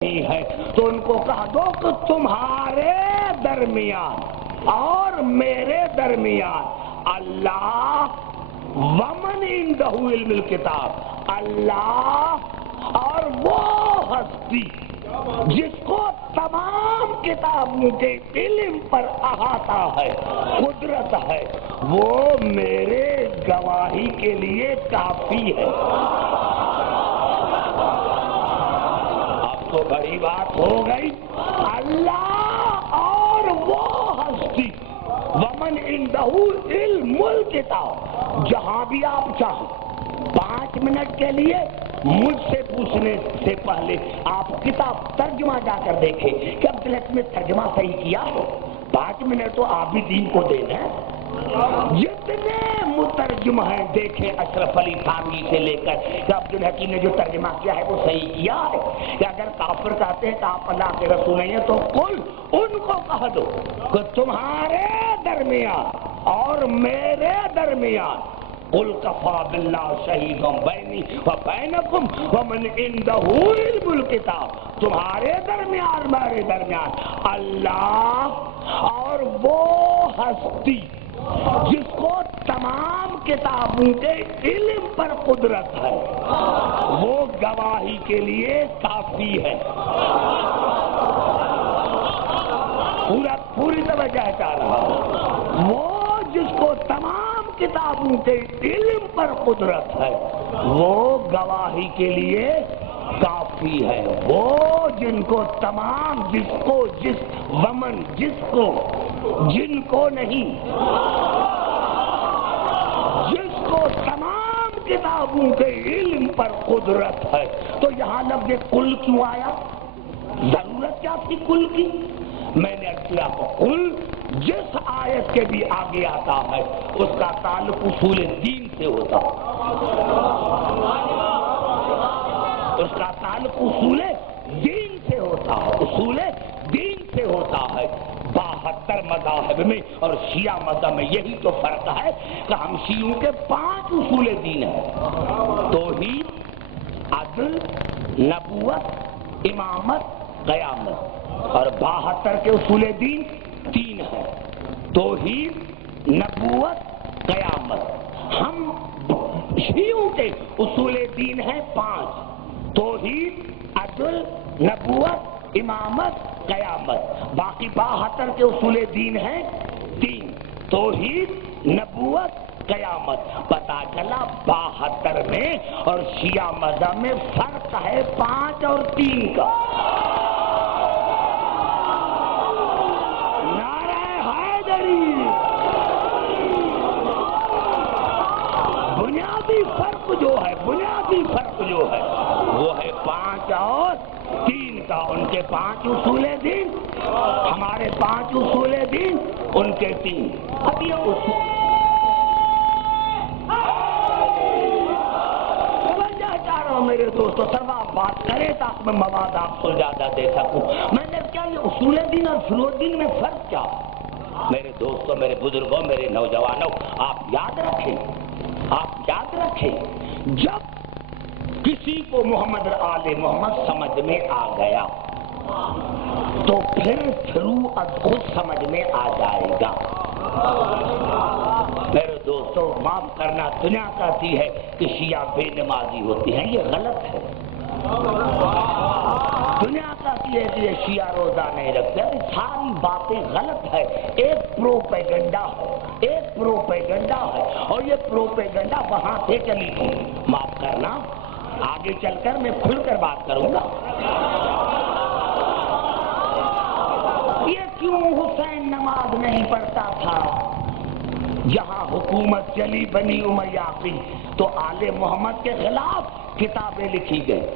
ہے تو ان کو کہہ دو کہ تمہارے درمیان اور میرے درمیان اللہ ومن عنده علم الکتاب، اللہ اور وہ ہستی جس کو تمام کتابوں کے علم پر احاطہ ہے، قدرت ہے، وہ میرے گواہی کے لیے کافی ہے۔ تو بڑی بات ہو گئی، اللہ اور وہ ہستی ومن عنده علم الکتاب، جہاں بھی آپ چاہیں 5 منٹ کے لیے مجھ سے پوچھنے سے پہلے آپ کتاب ترجمہ جا کر دیکھیں کہ عبدالحق میں ترجمہ صحیح کیا ہے۔ 5 منٹ تو آپ بھی دین کو دینا ہے۔ جتنے مترجم ہیں دیکھیں، اشرف علی تھانوی سے لے کر کہ عبدالحکیم نے جو ترجمہ کیا ہے وہ صحیح کیا ہے، کہ اگر کافر کہتے ہیں کہ آپ اللہ کے رسول نہیں ہیں تو قل ان کو کہہ دو کہ تمہارے درمیان اور میرے درمیان قل کفا باللہ شہیدا بینی و بینکم ومن عنده علم الکتاب، تمہارے درمیان میرے درمیان اللہ اور وہ ہستی جس کو تمام کتابوں کے علم پر قدرت ہے، وہ گواہی کے لیے کافی ہے۔ پوری توجہ چاہ رہا ہوں، وہ جس کو تمام کتابوں کے علم پر قدرت ہے، وہ گواہی کے لیے کافی ہے۔ وہ جن کو تمام، جس کو، جس ومن، جس کو، جن کو نہیں، جس کو تمام کتابوں کے علم پر قدرت ہے۔ تو یہاں لفظ کل کیوں آیا؟ ضرورت کیا تھی کل کی؟ میں نے کیا کل جس آیت کے بھی آگے آتا ہے اس کا تعلق اصول دین سے ہوتا ہے، اس کا تعلق اصول دین سے ہوتا ہے، اصول دین سے ہوتا ہے۔ 72 مذاہب میں اور شیعہ مذہب میں یہی تو فرق ہے کہ ہم شیعوں کے 5 اصول دین ہیں: توحید، عدل، نبوت، امامت، قیامت، اور 72 کے اصول دین 3 ہیں: توحید، نبوت، قیامت۔ ہم شیعوں کے اصول دین ہیں 5: توحید، عدل، نبوت، امامت، قیامت۔ باقی 72 کے اصول دین ہیں 3: توحید، نبوت، قیامت۔ پتہ چلا 72 میں اور شیعہ مذہب میں فرق ہے 5 اور 3 کا۔ نعرہ حیدری! بنیادی فرق جو ہے، بنیادی فرق جو ہے وہ ہے 5 اور 3 کا۔ ان کے 5 اصول دین، ہمارے 5 اصول دین، ان کے 3۔ اب یہ اصول میرے دوستو سب آپ بات کریں تاکہ میں مواد آپ کو زیادہ دے سکوں۔ میں نے کیا یہ اصول دین اور فروع دین میں فرق کیا؟ میرے دوستو، میرے بزرگوں، میرے نوجوانوں، آپ یاد رکھیں، آپ یاد رکھیں، جب کسی کو محمد آل محمد سمجھ میں آ گیا تو پھر فروعات خود سمجھ میں آ جائے گا۔ میرے دوستو، معاف کرنا، دنیا کہتی ہے کہ شیعہ بے نمازی ہوتی ہیں، یہ غلط ہے۔ دنیا کہتی ہے کہ یہ شیعہ روزہ نہیں رکھتے، ساری باتیں غلط ہے۔ ایک پروپیگنڈا ہے، ایک پروپیگنڈا ہے، اور یہ پروپیگنڈا وہاں سے چلی تھی۔ معاف کرنا، آگے چل کر میں کھل کر بات کروں گا۔ یہ کیوں حسین نماز نہیں پڑھتا تھا؟ یہاں حکومت چلی بنی امیہ کی تو آل محمد کے خلاف کتابیں لکھی گئی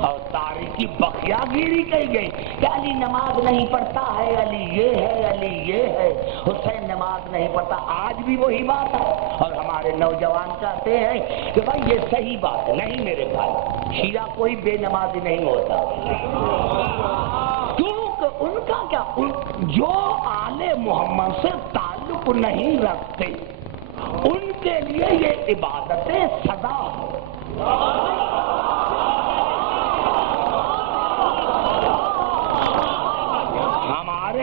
اور تاریخی بخیا گیری کی گئی کہ علی نماز نہیں پڑھتا ہے، علی یہ ہے، علی یہ ہے، حسین نماز نہیں پڑھتا۔ آج بھی وہی بات ہے، اور ہمارے نوجوان کہتے ہیں کہ بھائی یہ صحیح بات ہے۔ نہیں میرے بھائی، شیعہ کوئی بے نمازی نہیں ہوتا، کیونکہ ان کا کیا، جو آل محمد سے تعلق نہیں رکھتے ان کے لیے یہ عبادتیں سزا ہے۔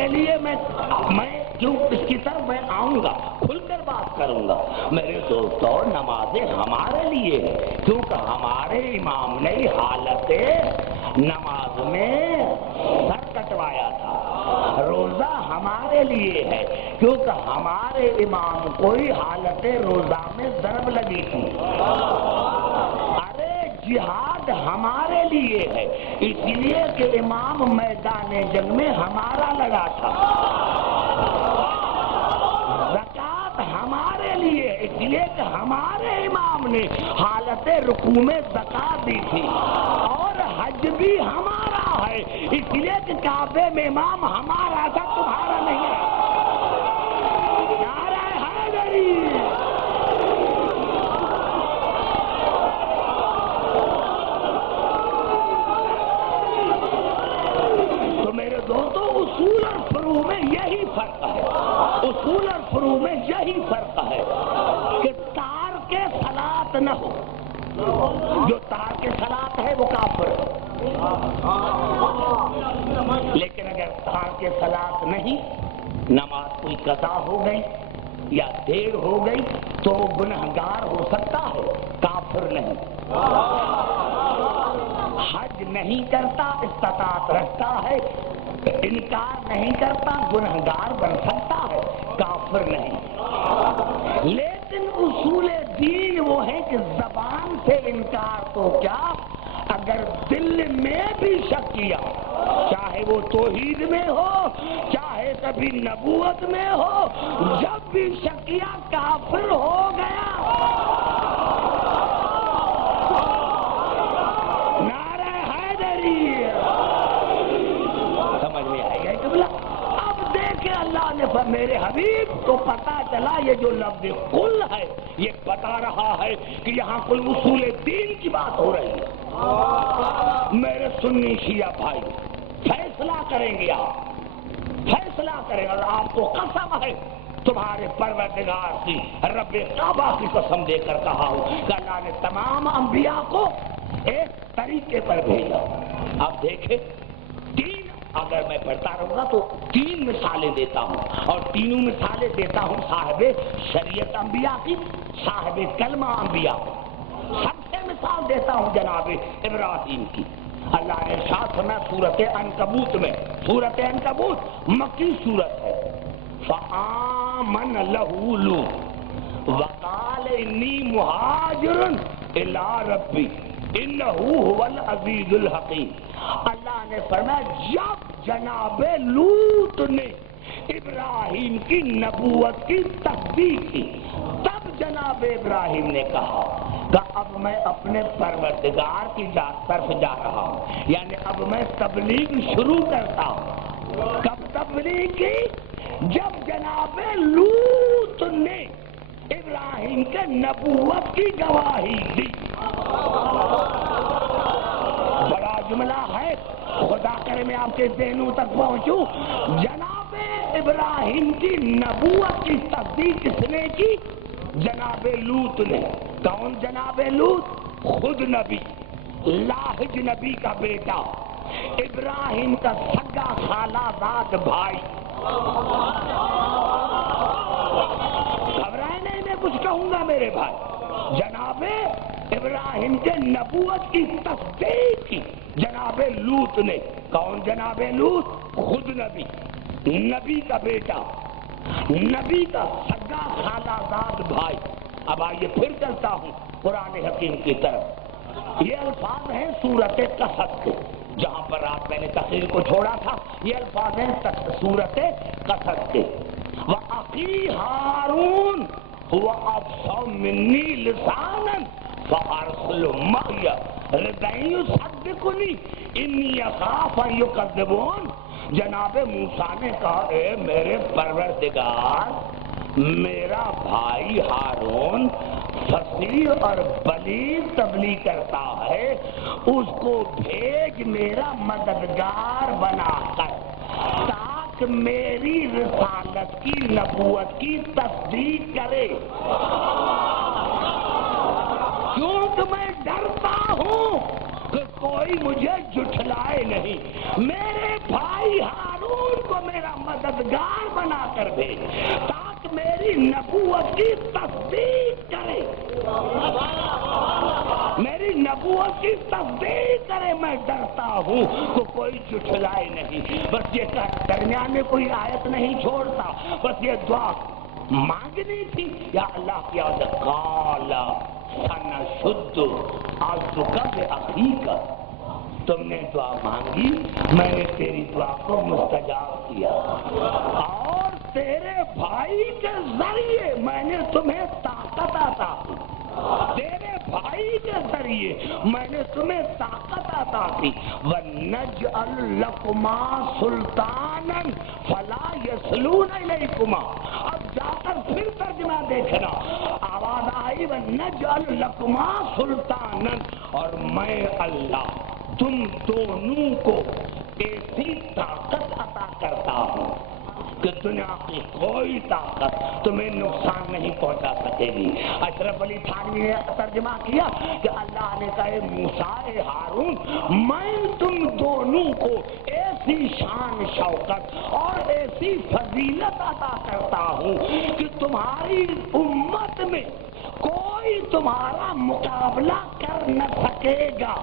لیے میں کیوں اس کی طرف میں آؤں گا، کھل کر بات کروں گا۔ میرے دوستوں، نمازیں ہمارے لیے ہے، کیونکہ ہمارے امام نے حالت نماز میں سر کٹوایا تھا۔ روزہ ہمارے لیے ہے، کیونکہ ہمارے امام کو ہی حالت روزہ میں ضرب لگی تھی۔ ارے جہاد ہمارے لیے ہے، اس لیے کہ امام میدان جنگ میں ہمارا لگا تھا۔ زکوٰۃ ہمارے لیے ہے، اس لیے کہ ہمارے امام نے حالت رکوع میں زکوٰۃ دی تھی۔ اور حج بھی ہمارا ہے، اس لیے کہ کعبے میں امام ہمارا تھا، تمہارا نہیں ہے۔ نعرہ حیدری! تو میرے دوستوں، اصول اور فروع میں یہی فرق ہے، اصول اور فروع میں یہی فرق ہے کہ تارک صلاۃ نہ ہو، جو تارک صلاۃ ہے وہ کافر ہے، لیکن اگر تارک صلاۃ نہیں، نماز کوئی قضا ہو گئی یا دیر ہو گئی تو وہ گنہگار ہو سکتا ہے، کافر نہیں۔ حج نہیں کرتا، استطاعت رکھتا ہے، انکار نہیں کرتا، گنہگار بن سکتا ہے، کافر نہیں۔ لیکن اصول دین وہ ہے کہ زبان سے انکار تو کیا، اگر دل میں بھی شک کیا، چاہے وہ توحید میں ہو، چاہے کبھی نبوت میں ہو، جب بھی شک کیا کافر ہو گیا۔ نعرہ حیدری! سمجھ میں آئے گا قبلہ؟ اب دیکھیں اللہ نے میرے حبیب کو پتا چلا یہ جو لفظ کل ہے یہ بتا رہا ہے کہ یہاں کوئی اصول دین کی بات ہو رہی ہے۔ میرے سنی شیعہ بھائی فیصلہ کریں گے، آپ فیصلہ کریں گے، اور آپ کو قسم ہے تمہارے پروردگار کی، رب کعبہ کی قسم دے کر کہا ہوں کہ اللہ نے تمام انبیاء کو ایک طریقے پر بھیجا۔ اب دیکھیں، تین اگر میں پڑھتا رہوں گا تو تین مثالیں دیتا ہوں، اور تینوں مثالیں دیتا ہوں صاحب شریعت انبیاء کی، صاحب کلمہ انبیاء کی۔ سب سے مثال دیتا ہوں جناب ابراہیم کی۔ اللہ نے ارشاد فرمایا سورۃ عنکبوت میں، سورۃ عنکبوت مکی سورت ہے، فآمن لہ لوط وقال انی مہاجر الی ربی انہ هو العزیز الحکیم۔ اللہ نے فرمایا جب جناب لوط نے ابراہیم کی نبوت کی تصدیق کی، تب جناب ابراہیم نے کہا کہ اب میں اپنے پروردگار کی طرف جا رہا ہوں، یعنی اب میں تبلیغ شروع کرتا ہوں۔ کب تبلیغ کی؟ جب جناب لوط نے ابراہیم کے نبوت کی گواہی دی۔ بڑا جملہ ہے، خدا کرے میں آپ کے ذہنوں تک پہنچوں۔ جناب ابراہیم کی نبوت کی تصدیق کس نے کی؟ جناب لوط نے۔ کون جناب لوط؟ خود نبی، لاحج نبی کا بیٹا، ابراہیم کا سگا خالہ زاد بھائی۔ گھبرائے نہیں، میں کچھ کہوں گا میرے بھائی۔ جناب ابراہیم کے نبوت کی تصدیق کی جناب لوط نے۔ کون جناب لوط؟ خود نبی، نبی کا بیٹا، نبی کا سگا خالہ زاد بھائی۔ اب آئیے پھر چلتا ہوں قرآن حکیم کی طرف۔ یہ الفاظ ہیں سورۃ قصص کے، جہاں پر رات میں نے تقریر کو چھوڑا تھا، یہ الفاظ ہیں سورۃ قصص کے۔ وَأَخِي هَارُونَ هُوَ أَفْصَحُ مِنِّي لِسَانًا فَأَرْسِلْهُ مَعِيَ رِدًا يُصَدِّقُنِي إِنِّي أَخَافُ أَن يُكَذِّبُونِ۔ جناب موسیٰ نے کہا اے میرے پروردگار، میرا بھائی ہارون فصیح اور بلیغ تبلیغ کرتا ہے، اس کو بھیج میرا مددگار بنا کر، تاکہ میری رسالت کی، نبوت کی تصدیق کرے، کیونکہ میں ڈرتا ہوں کہ کوئی مجھے جھٹلائے نہیں۔ میرے بھائی ہارون کو میرا مددگار بنا کر بھیج تاکہ میری نبوت کی تصدیق کرے، میری نبوت کی تصدیق کرے۔ میں ڈرتا ہوں تو کوئی جھٹلائے نہیں، بس یہ درمیان میں کوئی آیت نہیں چھوڑتا، بس یہ دعا مانگنی تھی، یا اللہ کی عزت قال سنشد عضدک بأخیک، تم نے دعا مانگی، میں نے تیری دعا کو مستجاب کیا، اور تیرے بھائی کے ذریعے میں نے تمہیں طاقت عطا کی، تیرے بھائی کے ذریعے میں نے تمہیں طاقت عطا کی۔ وَنَجْعَلْ لَكُمَا سُلْطَانًا فَلَا يَصْلُونَ إِلَيْكُمَا۔ اب جا کر پھر ترجمہ دیکھنا، آواز آئی وَنَجْعَلْ لَكُمَا سُلْطَانًا، اور میں اللہ تم دونوں کو ایسی طاقت عطا کرتا ہوں کہ دنیا کی کوئی طاقت تمہیں نقصان نہیں پہنچا سکے گی۔ اشرف علی تھانوی نے ترجمہ کیا کہ اللہ نے کہا موسیٰ ہارون، میں تم دونوں کو ایسی شان شوکت اور ایسی فضیلت عطا کرتا ہوں کہ تمہاری امت میں کوئی تمہارا مقابلہ کر نہ سکے گا۔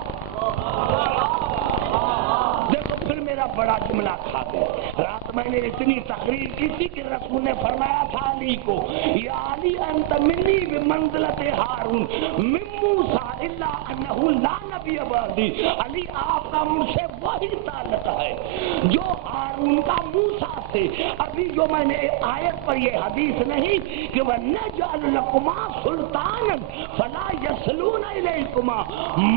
دیکھو پھر میرا بڑا جملہ کھا گئے۔ رات میں نے اتنی تقریر کی تھی کہ رسول نے فرمایا تھا علی کو، یا علی انت منی بمنزلت ہارون من موسیٰ الا انہ لا نبی بعدی، علی آپ کا مجھ سے وہی تعلق ہے جو ہارون کا موسیٰ سے۔ ابھی جو میں نے آیت پر یہ حدیث نہیں کہ وَنَجْعَلْ لَكُمَا سُلْطَانًا فَلَا يَصْلُونَ إِلَيْكُمَا،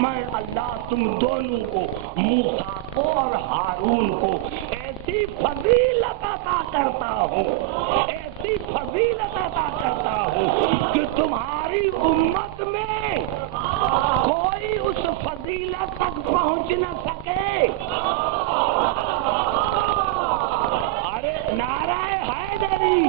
میں اللہ تم دونوں کو، موسیٰ کو اور ہارون کو ایسی فضیلت عطا کرتا ہوں، ایسی فضیلت عطا کرتا ہوں کہ تمہاری امت میں کوئی اس فضیلت تک پہنچ نہ سکے۔ ارے نعرہ حیدری،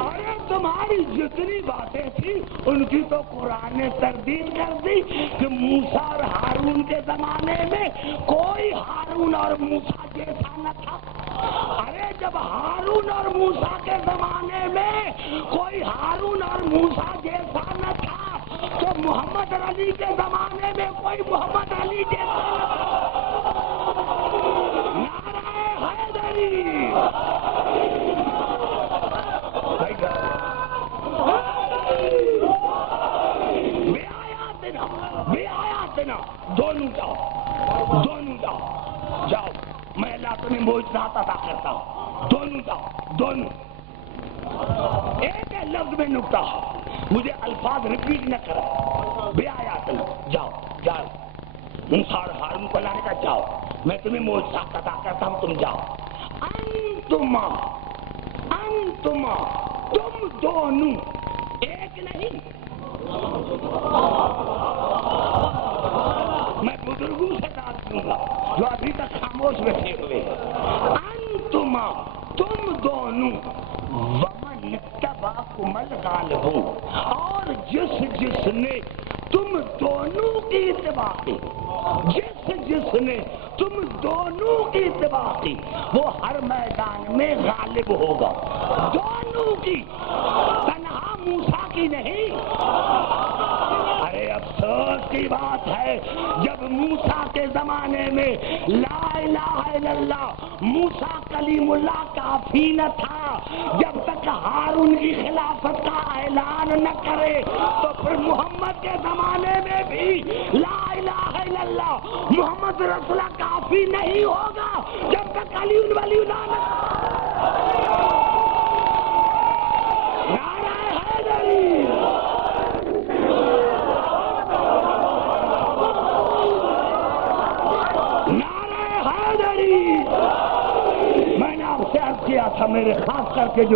ارے تمہاری جتنی باتیں تھیں ان کی تو قرآن نے تردید کر دی کہ موسیٰ اور ہارون کے زمانے میں کوئی ہارون اور موسیٰ جیسا نہ تھا۔ ارے جب ہارون اور موسیٰ کے زمانے میں کوئی ہارون اور موسیٰ جیسا نہ تھا تو محمد علی کے زمانے میں کوئی محمد علی جیسا نہ تھا۔ نعرہ حیدری، دونوں جاؤ، دونوں جاؤ، جاؤ، میں اللہ تمہیں معجزات عطا کرتا ہوں، دونوں جاؤ، دونوں۔ ایک لفظ میں نکتا، مجھے الفاظ ریپیٹ نہ کرو، بے آیات نہ، جاؤ جاؤ، موسیٰ اور ہارون کو لانے کا، جاؤ، میں تمہیں معجزات عطا کرتا ہوں، تم جاؤ۔ انتما، انتما، تم دونوں، ایک نہیں۔ میں بزرگوں سے بات کروں گا جو ابھی تک خاموش بیٹھے ہوئے، انتما، تم دونوں، ومن اتبعکم الغالبون، اور جس نے تم دونوں کی اتباع کی، جس نے تم دونوں کی اتباع کی وہ ہر میدان میں غالب ہوگا، دونوں کی، تنہا موسیٰ کی نہیں۔ ارے افسوس کی بات ہے جب موسیٰ کے زمانے میں لا الہ الا اللہ موسیٰ کلیم اللہ کافی نہ تھا، جب تک ہارون کی خلافت کا اعلان نہ کرے تو پھر محمد کے زمانے میں بھی لا الہ الا اللہ محمد رسول اللہ کافی نہیں ہوگا جب تک علی ولی اللہ نہ۔ نعرہ حیدری، نعرہ حیدری۔ میں نے آپ سے عرض کیا تھا میرے خاص کر کے جو